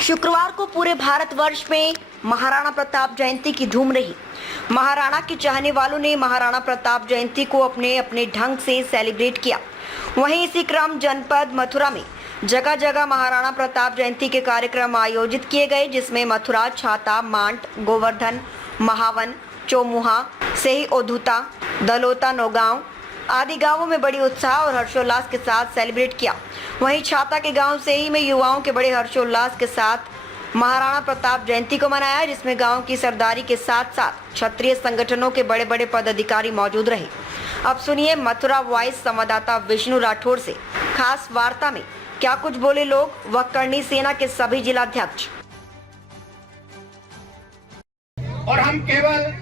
शुक्रवार को पूरे भारतवर्ष में महाराणा प्रताप जयंती की धूम रही। महाराणा के चाहने वालों ने महाराणा प्रताप जयंती को अपने अपने ढंग से सेलिब्रेट किया। वहीं इसी क्रम जनपद मथुरा में जगह जगह महाराणा प्रताप जयंती के कार्यक्रम आयोजित किए गए, जिसमें मथुरा, छाता, मांट, गोवर्धन, महावन, चोमुहा, सेही ओधुता, दलोता, नौगांव आदि गांवों में बड़ी उत्साह और हर्षोल्लास के साथ सेलिब्रेट किया। वहीं छाता के गांव सेही में युवाओं के बड़े हर्षोल्लास के साथ महाराणा प्रताप जयंती को मनाया, जिसमें गांव की सरदारी के साथ साथ क्षत्रिय संगठनों के बड़े बड़े पदाधिकारी मौजूद रहे। अब सुनिए मथुरा वॉइस संवाददाता विष्णु राठौड़ से खास वार्ता में क्या कुछ बोले लोग व करणी सेना के सभी जिलाध्यक्ष। और हम केवल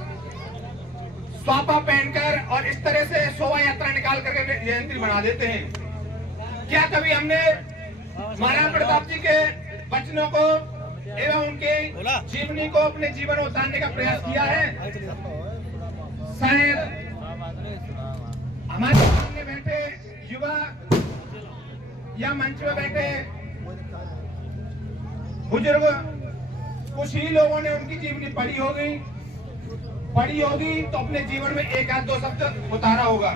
स्वापा पहनकर और इस तरह से शोभा यात्रा निकाल करके जयंती मना देते हैं। क्या कभी हमने महाराणा प्रताप जी के वचनों को एवं उनके जीवनी को अपने जीवन में उतारने का प्रयास किया है? शायद हमारे सामने बैठे युवा या मंच में बैठे बुजुर्ग कुछ ही लोगों ने उनकी जीवनी पढ़ी होगी तो अपने जीवन में एक आध दो शब्द उतारा होगा।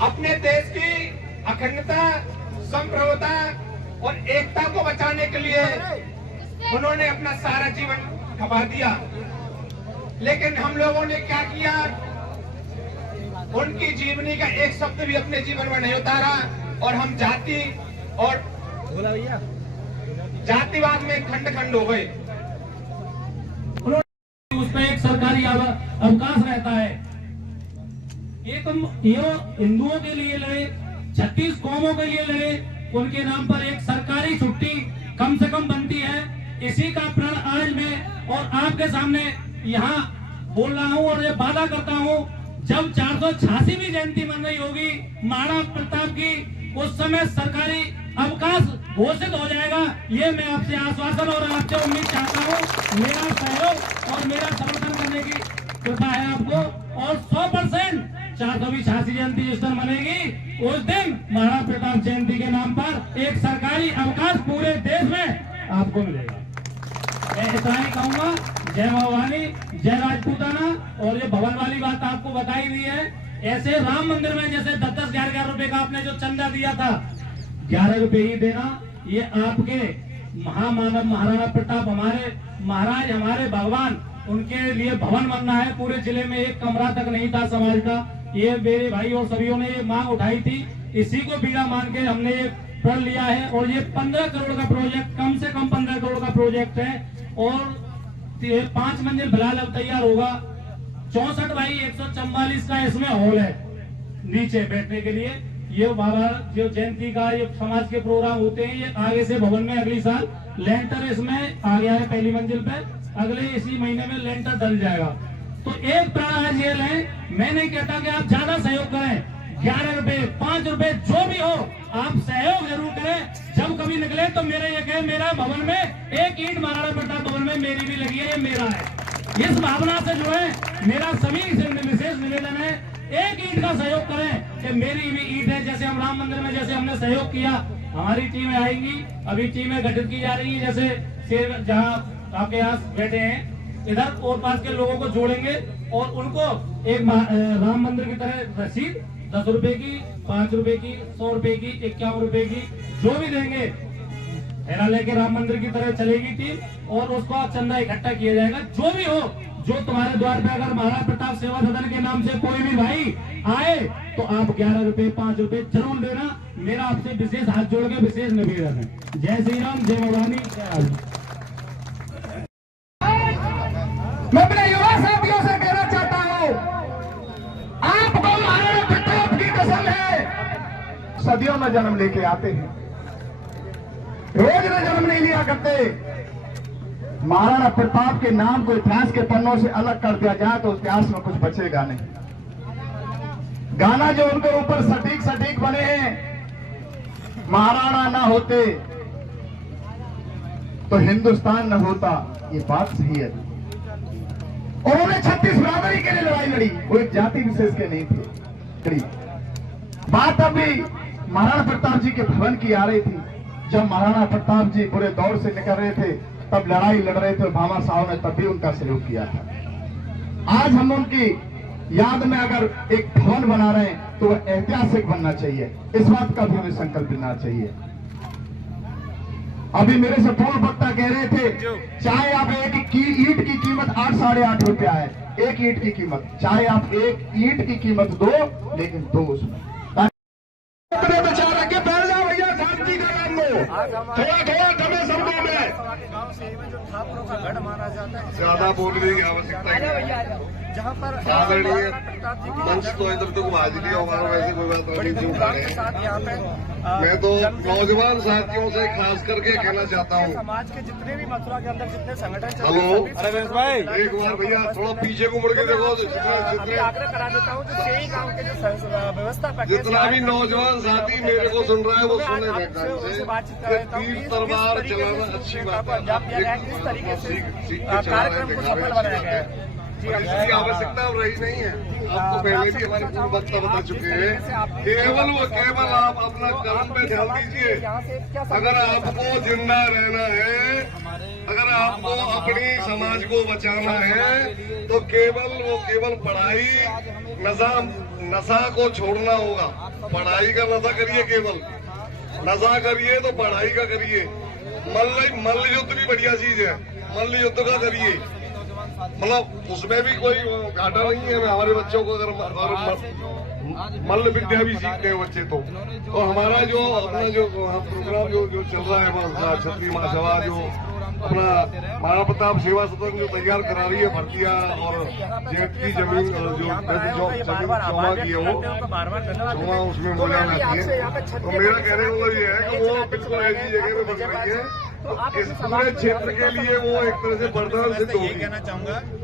अपने देश की अखंडता, संप्रभुता और एकता को बचाने के लिए उन्होंने अपना सारा जीवन खपा दिया। लेकिन हम लोगों ने क्या किया? उनकी जीवनी का एक शब्द भी अपने जीवन में नहीं उतारा और हम जाति और जातिवाद में खंड खंड हो गए। उसमें एक सरकारी अवकाश रहता है। एक हिंदुओं के लिए लड़े, 36 कौमों के लिए लड़े, उनके नाम पर एक सरकारी छुट्टी कम से कम बनती है। इसी का प्रण आज मैं और आपके सामने यहाँ बोल रहा हूँ और ये वादा करता हूँ, जब 486वीं जयंती मन रही होगी महाराणा प्रताप की, उस समय सरकारी अवकाश घोषित हो जाएगा। ये मैं आपसे आश्वासन और आपसे उम्मीद चाहता हूँ। मेरा सहयोग और मेरा समर्थन करने की कृपा है आपको। और 100% 486 जयंती जिस दिन मनेगी उस दिन महाराणा प्रताप जयंती के नाम पर एक सरकारी अवकाश पूरे देश में आपको मिलेगा। मैं इतना ही कहूँगा। जय भवानी, जय राजपूताना। और ये भवन वाली बात आपको बताई दी है। ऐसे राम मंदिर में जैसे 10-10, 11-11 रुपए का आपने जो चंदा दिया था, 11 रुपए ही देना। ये आपके महामानव महाराणा प्रताप, हमारे महाराज, हमारे भगवान, उनके लिए भवन बनना है। पूरे जिले में एक कमरा तक नहीं था समाज का। ये मेरे भाई और सभी ने ये मांग उठाई थी, इसी को बीड़ा मान के हमने ये प्रण लिया है। और ये 15 करोड़ का प्रोजेक्ट, कम से कम 15 करोड़ का प्रोजेक्ट है। और 5 मंजिल फिलहाल अब तैयार होगा। 64 बाई 144 का इसमें हॉल है नीचे बैठने के लिए। ये बाबा जो जयंती का ये समाज के प्रोग्राम होते हैं, ये आगे से भवन में अगली साल लेंटर इसमें आ गया है पहली मंजिल पे। अगले इसी महीने में लेंटर डल जाएगा। तो एक प्राण आज ये लें। मैं नहीं कहता कि आप ज्यादा सहयोग करें, 11 रुपए, 5 रुपए, जो भी हो, आप सहयोग जरूर करें। जब कभी निकले तो मेरा ये कहे, मेरा भवन में एक ईंट महाराणा प्रताप भवन में मेरी भी लगी है, ये मेरा है। इस भावना से जो है मेरा सभी से विशेष निवेदन है, एक ईंट का सहयोग करें कि मेरी भी ईंट है। जैसे हम राम मंदिर में जैसे हमने सहयोग किया, हमारी टीमें आएंगी, अभी टीमें गठित की जा रही है। जैसे जहाँ आपके यहाँ बैठे हैं, इधर और पास के लोगों को जोड़ेंगे और उनको एक राम मंदिर की तरह रसीद 10 रुपए की, 5 रुपए की, 100 रुपए की, 51 रुपए की, जो भी देंगे, हेरा लेके राम मंदिर की तरह चलेगी टीम और उसका चंदा इकट्ठा किया जाएगा। जो भी हो, जो तुम्हारे द्वार पे अगर महाराणा प्रताप सेवा सदन के नाम से कोई भी भाई आए तो आप 11 रुपए, 5 रुपए जरूर देना। मेरा आपसे विशेष हाथ जोड़ के विशेष निवेदन है। जय श्री राम, जय भवानी, जय राम। मैं अपने युवा साथियों से कहना चाहता हूँ, आपको महाराणा प्रताप की कसम है, सदियों में जन्म लेके आते हैं, रोज में जन्म नहीं लिया करते। महाराणा प्रताप के नाम को इतिहास के पन्नों से अलग कर दिया जाए तो इतिहास में कुछ बचेगा नहीं। गाना जो उनके ऊपर सटीक सटीक बने हैं, महाराणा ना होते तो हिंदुस्तान न होता, ये बात सही है। उन्होंने 36 बरादरी के लिए लड़ाई लड़ी, वो एक जाति विशेष के नहीं थे। बात अभी महाराणा प्रताप जी के भवन की आ रही थी। जब महाराणा प्रताप जी पूरे दौर से निकल रहे थे, तब लड़ाई लड़ रहे थे, भामा साहब ने तब भी उनका सहयोग किया था। आज हम उनकी याद में अगर एक भवन बना रहे हैं तो वह ऐतिहासिक बनना चाहिए, इस बात का भी हमें संकल्प लेना चाहिए। अभी मेरे से पूर्व वक्ता कह रहे थे, चाहे आप एक ईंट की कीमत 8 साढ़े 8 रुपया है, एक ईंट की कीमत, चाहे आप एक ईंट की कीमत दो, लेकिन दो उसमें बचा रखे। बैठ जाओ भैया, शांति का काम दो, थोड़ा थोड़ा कमे शब्दों में। गांव से में जो ठाकुरों का गढ़ माना जाता है, ज्यादा बोलने की आवश्यकता है। जहाँ पर आदरणीय मंच तो इधर तक आज लिया होगा, वैसे कोई बात नहीं के साथ यहाँ पे मैं तो नौजवान साथियों से खास करके कहना चाहता हूँ, समाज के जितने भी मथुरा के अंदर जितने संगठन चल हेलो, रहे हैं, अरविंद भाई एक बार भैया थोड़ा पीछे को मुड़ के देखो। अभी आग्रह करा देता हूँ जो सही गाँव के जो व्यवस्था जितना भी नौजवान साथी मेरे को सुन रहा है वो सुने उनसे बातचीत कर रहा हूँ। तीर तलवार चलाना अच्छी बात है, इस तरीके से कार्यक्रम को सफल बनाया गया है। इसकी आवश्यकता अब रही नहीं है। आपको पहले भी हमारे पूर्व वक्ता बता चुके हैं, केवल आप अपना कर्म पे ध्यान दीजिए। अगर आपको जिंदा रहना है, अगर आपको अपनी समाज को बचाना है, तो केवल पढ़ाई, नशा को छोड़ना होगा। पढ़ाई का नशा करिए, केवल नशा करिए तो पढ़ाई का करिए। मल्ल युद्ध भी बढ़िया चीज है, मल्ल युद्ध का करिए, मतलब उसमें भी कोई घाटा नहीं है। हमारे बच्चों को अगर मल्ल विद्या भी सीखते हैं बच्चे तो हमारा जो अपना जो प्रोग्राम जो चल रहा है वो क्षत्रिय महासभा जो अपना महाराणा प्रताप सेवा सदन जो तैयार करा रही है भर्तियां और जेट की जमीन जो चौमा की है वो चौमा उसमें बोला जाती है। तो मेरा कहने का मतलब ये है कि वो बिल्कुल ऐसी जगह में बन रही है, तो इस पूरे क्षेत्र के लिए वो एक तरह से वरदान सिद्ध होगी।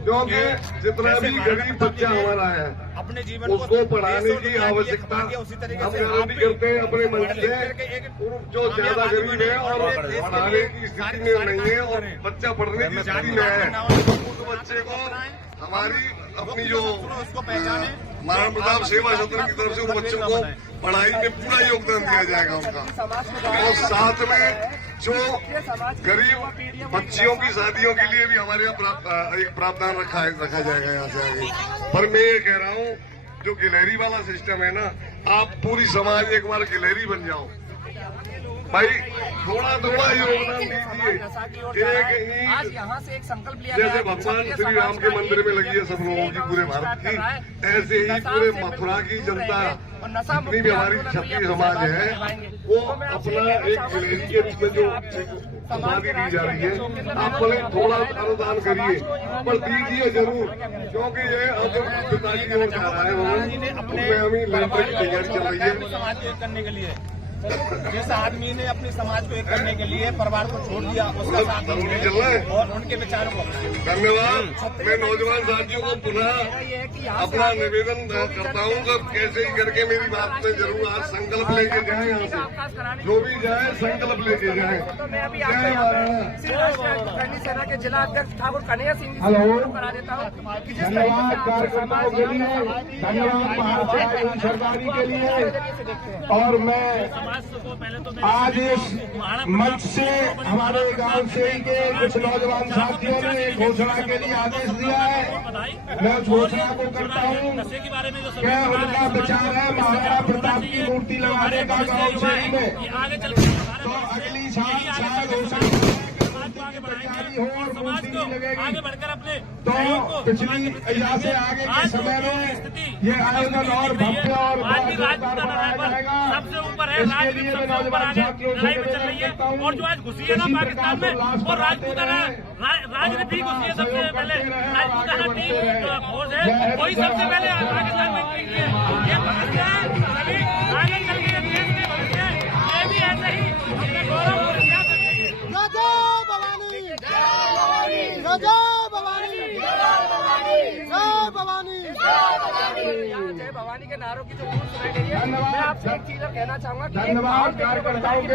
क्योंकि जितना भी गरीब बच्चा हमारा है अपने जीवन उसको पढ़ाने की आवश्यकता हम गारंटी करते हैं अपने मन से। जो ज्यादा गरीब है और पढ़ाने की स्थिति में नहीं है और बच्चा पढ़ने की स्थिति में है, उस बच्चे को हमारी अपनी जो महाराणा प्रताप सेवा सदन की तरफ से उन बच्चों को पढ़ाई में पूरा योगदान दिया जाएगा उनका। और साथ में जो गरीब बच्चियों की शादियों के लिए भी हमारे यहाँ एक प्रावधान रखा जाएगा यहाँ से आगे। पर मैं ये कह रहा हूँ, जो गिलहरी वाला सिस्टम है ना, आप पूरी समाज एक बार गिलहरी बन जाओ भाई, थोड़ा थोड़ा योगदान दीजिए। आज यहाँ से एक संकल्प लिया जैसे भगवान श्री राम के मंदिर में लगी है सब लोगों की पूरे भारत की, ऐसे ही पूरे मथुरा की जनता जितनी भी हमारी क्षत्रिय समाज है वो अपना एक गिलहरी के रूप में जो समाधि दी जा रही है, आप बोले थोड़ा अनुदान करिए पर दीजिए जरूर, क्योंकि ये अब पिताजी की ओर जा रहा है भवन, उसमें हमें लैंटर की तैयारी चल रही है। समाज को एक करने के लिए जिस आदमी ने अपने समाज को एक करने के लिए परिवार को छोड़ दिया, उसका साथ चल रहा है और उनके विचारों को। धन्यवाद। मैं नौजवान साथियों को पुनः अपना निवेदन करता हूँ कि कैसे ही करके मेरी बात में जरूर आज संकल्प लेके जाए, यहाँ से जो भी जाए संकल्प लेके जाए। जय महाराणा। सेना के जिला अध्यक्ष ठाकुर कन्हैया सिंह हेलो, करा देता हूँ। धन्यवाद कार्यकर्ताओं के लिए, धन्यवाद महाराष्ट्र सरकारी के लिए। और मैं आज इस मंच से हमारे गांव से ही के कुछ नौजवान साथियों ने घोषणा के लिए आदेश दिया है। मैं उस घोषणा को करता हूँ क्या उनका विचार है महाराणा प्रताप की मूर्ति लगाने का गांव शहर में, तो अगली साल शायद हो सकता है हो और मूर्ति नहीं लगेगी। तो पिछली यहाँ से आगे के समय में ये आयोजन और भव्य और बनाया जाएगा। इसके लिए मैं नौजवान साथियों से निवेदन करता हूँ, और जो आज घुसी है ना पाकिस्तान में, और राजपूताना राजनीति घुसी है सबसे पहले, राजपूताना टीम फोर्स है वही सबसे पहले पाकिस्तान में की है। ये भविष्य है, सभी आगे चल के देश के भविष्य ये भी ऐसे ही अपने गौरव को रक्षा करेंगे। जय भवानी के नारों की जो गूंज सुनाई दे रही है, मैं आपसे एक चीज और कहना चाहूंगा कि धन्यवाद कार्यकर्ताओं के लिए।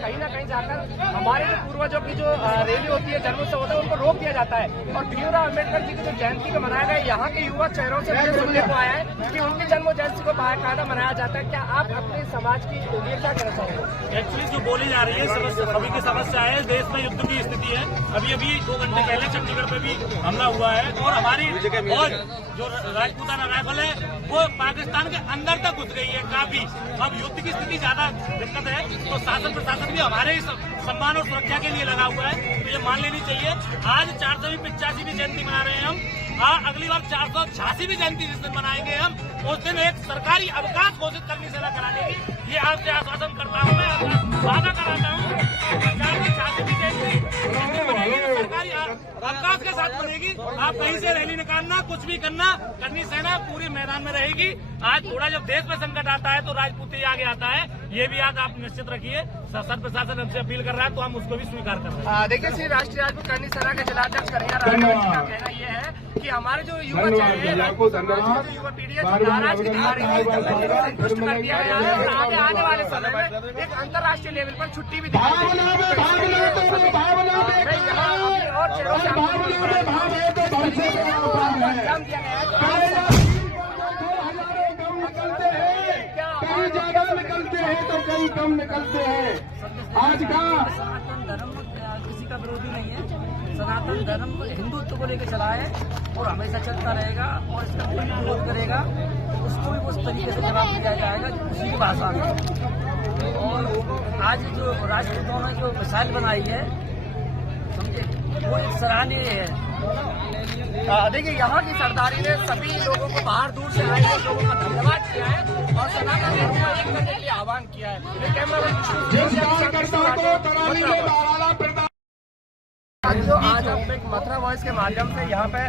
कहीं ना कहीं जाकर हमारे जो पूर्वजों की जो रैली होती है, जन्मोत्सव होता है, उनको रोक दिया जाता है। और भीमराव अम्बेडकर जी की जो जयंती को मनाया गया, यहाँ के युवा चेहरों से मुझे सुनने को आया है कि उनकी जन्म जयंती को बाकायदा मनाया जाता है। क्या आप अपने समाज की लिए क्या कहना चाहेंगे? एक्चुअली जो बोली जा रही है सभी की समस्या है, देश में युद्ध की स्थिति है। अभी 2 घंटे पहले चंडीगढ़ पे भी हमला हुआ है और हमारी और जो राजपूताना राइफल है वो पाकिस्तान के अंदर तक घुस गई है काफी। अब युद्ध की स्थिति ज्यादा दिक्कत है, तो शासन प्रशासन भी हमारे ही सम्मान और सुरक्षा के लिए लगा हुआ है, तो ये मान लेनी चाहिए। आज 485वीं जयंती मना रहे हैं हम। अगली बार 486वीं जयंती जिस दिन मनाएंगे हम, उस दिन एक सरकारी अवकाश घोषित करनी सेना कराने की ये आपसे आश्वासन करता हूँ, मैं वादा कराता हूँ। 486वीं जयंती सरकारी अवकाश के साथ बनेगी। आप कहीं से रैली निकालना, कुछ भी करनी सेना पूरी मैदान में रहेगी। आज थोड़ा जब देश में संकट आता है तो राजपूत ही आगे आता है, ये भी आज आप निश्चित रखिए। शासन प्रशासन हमसे अपील कर रहा है तो हम उसको भी स्वीकार कर रहे हैं। देखिए श्री राष्ट्रीय राजपूत करनी सेना के जिलाध्यक्ष कन्हैया राजपूत का कहना यह है कि हमारे जो युवा चेहरे हैं, जो युवा पीढ़ी है, जो नाराजगी दिखा रही है, संतुष्ट कर दिया गया है। और आने वाले समय में एक अंतर्राष्ट्रीय लेवल पर छुट्टी भी दिखाई और चेहरों से अंजाम दिया गया है। कई ज्यादा निकलते हैं तो कई कम निकलते हैं। आज का सनातन धर्म किसी का विरोधी नहीं है। सनातन धर्म हिंदुत्व को लेकर चला है और हमेशा चलता रहेगा, और इसका कोई विरोध करेगा तो उसको भी उस तरीके से जवाब दिया जाएगा उसी की भाषा में। और आज जो राजपूतों ने जो मिसाइल बनाई है, समझे, वो एक सराहनीय है। देखिए यहाँ की सरदारी ने सभी लोगों को बाहर दूर से आए लोगों का धन्यवाद किया है और सनातन धर्म को एक करने के लिए आह्वान किया है। आज हम एक मथुरा वॉइस के माध्यम से यहाँ पे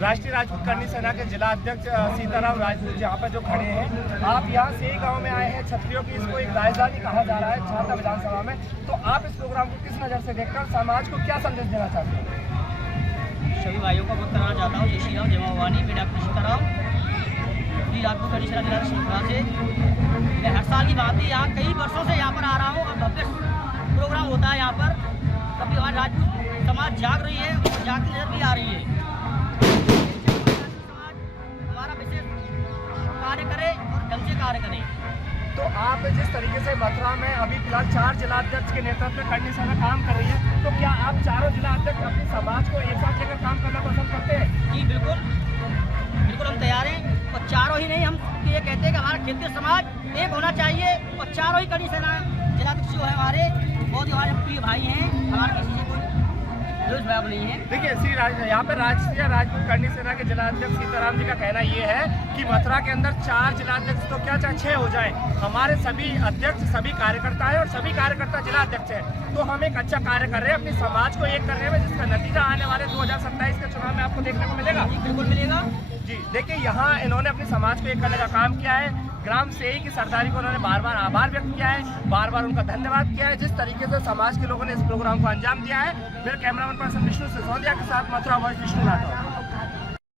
राष्ट्रीय राजपूत करनी सेना के जिला अध्यक्ष सीताराम राजपूत यहाँ पे जो खड़े हैं, आप यहाँ से गांव में आए हैं। क्षत्रियों की इसको एक राजधानी कहा जा रहा है छाता विधानसभा में, तो आप इस प्रोग्राम को किस नज़र से देखकर समाज को क्या संदेश देना चाहते हैं? सभी भाइयों का वक्त करना चाहता हूँ। जय श्री राम, जय माँ भवानी। मैं डॉक्टर सीताराम, श्री राजपूत करनी सेना जिला शिमला से। मैं हर साल की बात है, यहाँ कई वर्षों से यहाँ पर आ रहा हूँ और भव्य प्रोग्राम होता है यहाँ पर। कभी हमारी राजपूत समाज जाग रही है और जागती नजर भी आ रही है। समाज हमारा विशेष कार्य करे और ढंग से कार्य करे। तो आप जिस तरीके से मथुरा में अभी फिलहाल 4 जिलाध्यक्ष के नेतृत्व में करनी सेना काम कर रही है, तो क्या आप चारों जिलाध्यक्ष अपने समाज को एक साथ लेकर काम करना पसंद करते हैं? जी बिल्कुल, बिल्कुल हम तैयार हैं। और चारों ही नहीं, हम ये कहते हैं कि हमारा क्षेत्रीय समाज एक होना चाहिए और चारों ही करनी सेना जिलाध्यक्ष जो है हमारे बहुत ही हमारे प्रिय भाई हैं, हमारे किसी से कोई दुष्भाव नहीं है। देखिए यहाँ पे राष्ट्रीय राजपूत करनी सेना के जिलाध्यक्ष सीताराम जी का कहना ये है कि मथुरा के अंदर 4 जिलाध्यक्ष तो क्या चाहे 6 हो जाए, हमारे सभी अध्यक्ष सभी कार्यकर्ता है और सभी कार्यकर्ता जिलाध्यक्ष है, तो हम एक अच्छा कार्य कर रहे हैं अपने समाज को एक करने में, जिसका नतीजा आने वाले 2027 के चुनाव में आपको देखने को मिलेगा। बिल्कुल मिलेगा जी। देखिए यहाँ इन्होंने अपने समाज को एक करने का काम किया है। ग्राम से ही की सरदारी को उन्होंने बार बार आभार व्यक्त किया है, बार बार उनका धन्यवाद किया है जिस तरीके से समाज के लोगों ने इस प्रोग्राम को अंजाम दिया है। मेरे कैमरामैन पर्सन विष्णु सिसोदिया के साथ मथुरा वॉइस विष्णु राठौर।